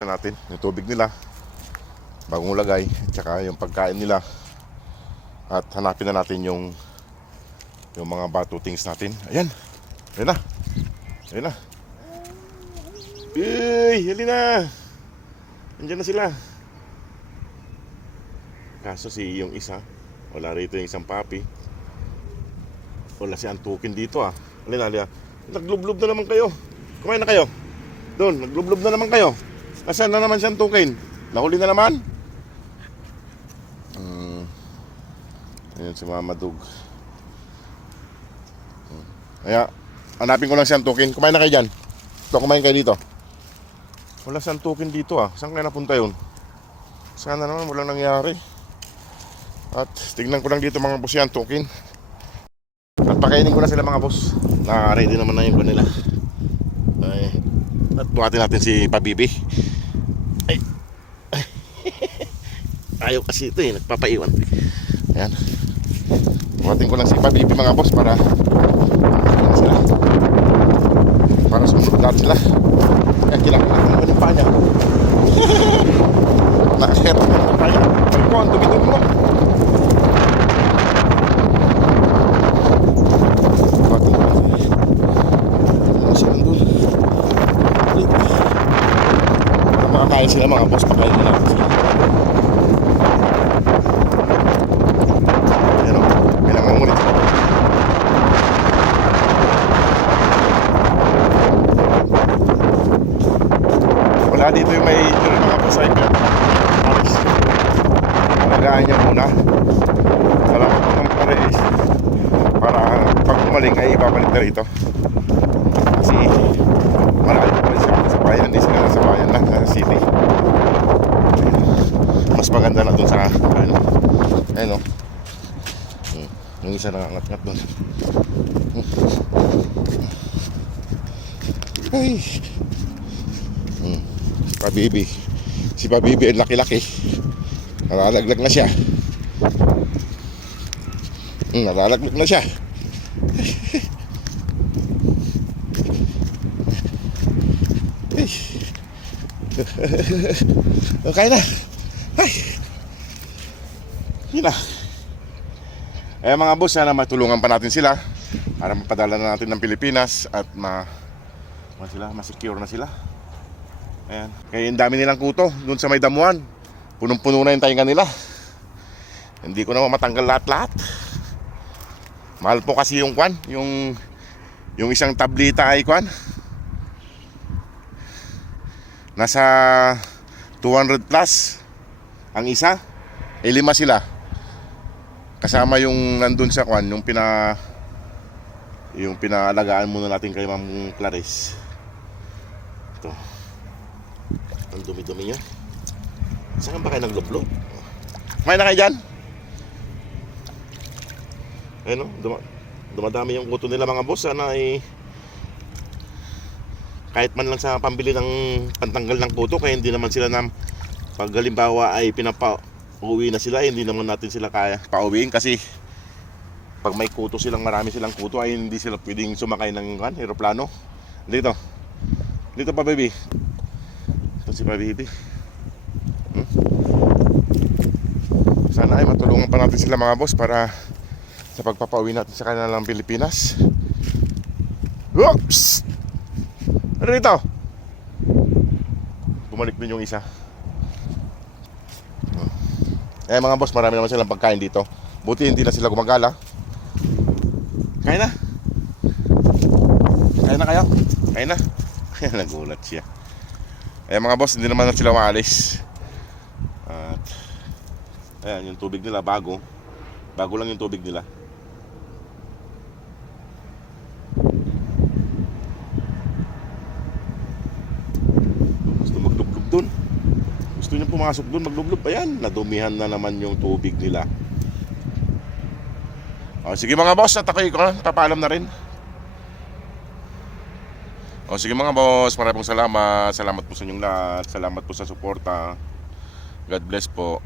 Natin yung tubig nila, bagong lagay, at saka yung pagkain nila. At hanapin na natin yung mga batutings natin. Ayan, ayun na, ayun na. Halina na, andyan na sila. Kaso yung isa, wala rito yung isang papi. Wala si Antukin dito ah. Halina. Naglublob na naman kayo. Kumain na kayo. Doon, naglublob na naman kayo. Nasaan na naman siyang tukin? Nahuli na naman? Ayun si Mama Dug. Kaya, hanapin ko lang siyang tukin. Kumain na kayo dyan. Ito, kumain kayo dito. Wala siyang tukin dito ah. Saan kayo napunta yun? Sana naman walang nangyari. At tignan ko lang dito mga boss yan, tukin. At pakainin ko na sila mga boss. Naka-ready naman na yung kanila. At buhatin natin si Pabibi. Ayaw kasi ito eh, nagpapaiwan. Ayan. Buhatin ko lang si Pabibi mga boss para sila. Para sumunod lahat sila. Kaya kailangan natin yung paa niya. Nakakera yung paa niya. Pag ko, ang dumi-dumi mo. Buhatin ko lang sila doon. Makakain sila mga boss, pakain na natin sila. Ayan o, pinangungulit. Wala dito yung may mga boss ay alagaan niya muna. Salamat po ng pares para pag umaling ay ibabalik na rito. Kasi marami pa rin sila sa bayan, hindi sila nasa bayan lang, nasa city. Mas maganda na dun sa ano. Ayun o, yung isa nangangat-ngat dun. Ay, Pabibi. Si Pabibi ay laki-laki. Nalalaglag na siya. Nalalaglag na siya. Okay na. Ay. Yun na. Mga boss, sana matulungan pa natin sila para mapadala na natin ng Pilipinas at ma-secure na sila. Ayan. Kaya yung dami nilang kuto doon sa may damuhan. Punong-puno na yung tainga nila. Hindi ko na matanggal lahat-lahat. Mahal po kasi yung kwan, yung isang tablita ay kwan. Nasa 200 plus ang isa. 5 sila. Kasama yung nandun sa kwan, yung pinaalagaan muna natin kay Ma'am Clarice. Ito. Ang dumi-dumi niya. Saan ba kayo naglublob? Kumain na kayo dyan? Ayun o, dumadami yung kuto nila mga boss. Sana ay kahit man lang sa pambili ng pantanggal ng kuto, kaya hindi naman sila pag halimbawa ay pinapa-uwi na sila, hindi naman natin sila kaya pauwiin kasi pag may kuto silang, marami silang kuto ay hindi sila pwedeng sumakay ng aeroplano. Dito pa baby. Ito si Pabibi. Sana ay matulungan pa natin sila mga boss para sa pagpapauwi natin sa kanilang Pilipinas. Oops! Ano dito? Bumalik din yung isa. Mga boss, marami naman silang pagkain dito. Buti hindi na sila gumagala. Kain na. Kain na kayo. Kain na. Nagulat siya. Mga boss, hindi naman na sila maalis. At ayan, yung tubig nila bago lang yung tubig nila. Doon. Gusto niya pumasok doon, maglublob. Ayan, nadumihan na naman yung tubig nila. Sige mga boss, at ako'y papaalam na rin. Sige mga boss, maraming salamat. Salamat po sa inyong lahat. Salamat po sa suporta. God bless po.